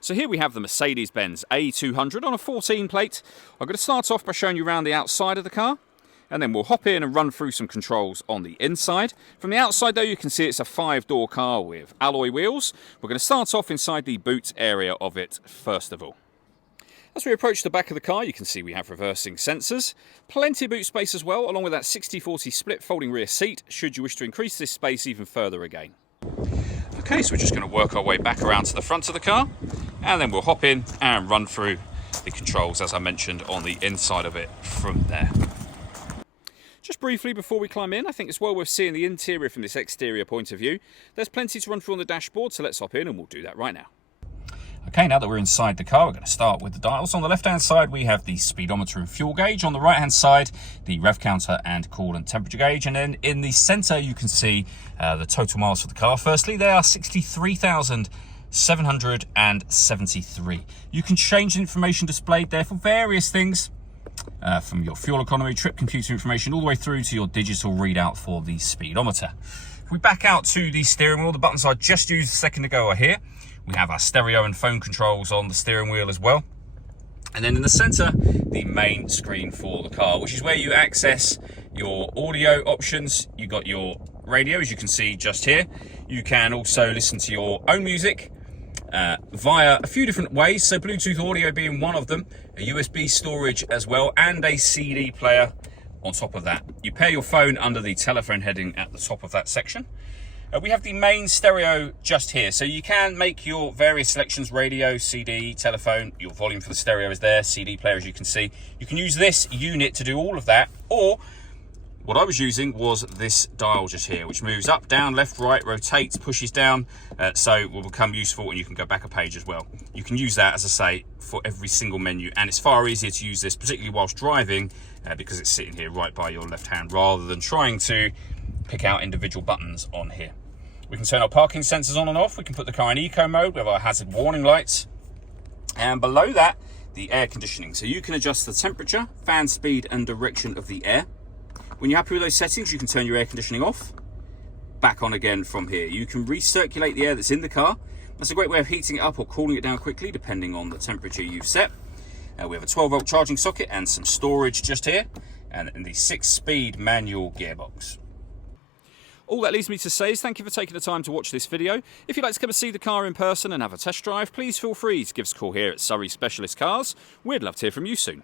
So here we have the Mercedes-Benz A200 on a 14 plate. I'm going to start off by showing you around the outside of the car, and then we'll hop in and run through some controls on the inside. From the outside though, you can see it's a 5-door car with alloy wheels. We're going to start off inside the boot area of it first of all. As we approach the back of the car, you can see we have reversing sensors, plenty of boot space as well, along with that 60/40 split folding rear seat, should you wish to increase this space even further again. Okay, so we're just going to work our way back around to the front of the car, and then we'll hop in and run through the controls, as I mentioned, on the inside of it from there. Just briefly before we climb in, I think it's well worth seeing the interior from this exterior point of view. There's plenty to run through on the dashboard, so let's hop in and we'll do that right now. Okay, now that we're inside the car, we're going to start with the dials. On the left-hand side, we have the speedometer and fuel gauge. On the right-hand side, the rev counter and coolant temperature gauge. And then in the centre, you can see the total miles for the car. Firstly, they are 63,773. You can change the information displayed there for various things, from your fuel economy, trip computer information, all the way through to your digital readout for the speedometer. If we back out to the steering wheel, the buttons I just used a second ago are here. We have our stereo and phone controls on the steering wheel as well. And then in the center, the main screen for the car, which is where you access your audio options. You've got your radio, as you can see just here. You can also listen to your own music via a few different ways. So Bluetooth audio being one of them, a USB storage as well, and a CD player on top of that. You pair your phone under the telephone heading at the top of that section. We have the main stereo just here, so you can make your various selections: radio, CD, telephone. Your volume for the stereo is there, CD player, as you can see. You can use this unit to do all of that, or what I was using was this dial just here, which moves up, down, left, right, rotates, pushes down, so it will become useful, and you can go back a page as well. You can use that, as I say, for every single menu, and it's far easier to use this, particularly whilst driving, because it's sitting here right by your left hand, rather than trying to pick out individual buttons on here. We can turn our parking sensors on and off. We can put the car in eco mode with our hazard warning lights. And below that, the air conditioning. So you can adjust the temperature, fan speed and direction of the air. When you're happy with those settings, you can turn your air conditioning off, back on again from here. You can recirculate the air that's in the car. That's a great way of heating it up or cooling it down quickly, depending on the temperature you've set. We have a 12-volt charging socket and some storage just here, and the 6-speed manual gearbox. All that leaves me to say is thank you for taking the time to watch this video. If you'd like to come and see the car in person and have a test drive, please feel free to give us a call here at Surrey Specialist Cars. We'd love to hear from you soon.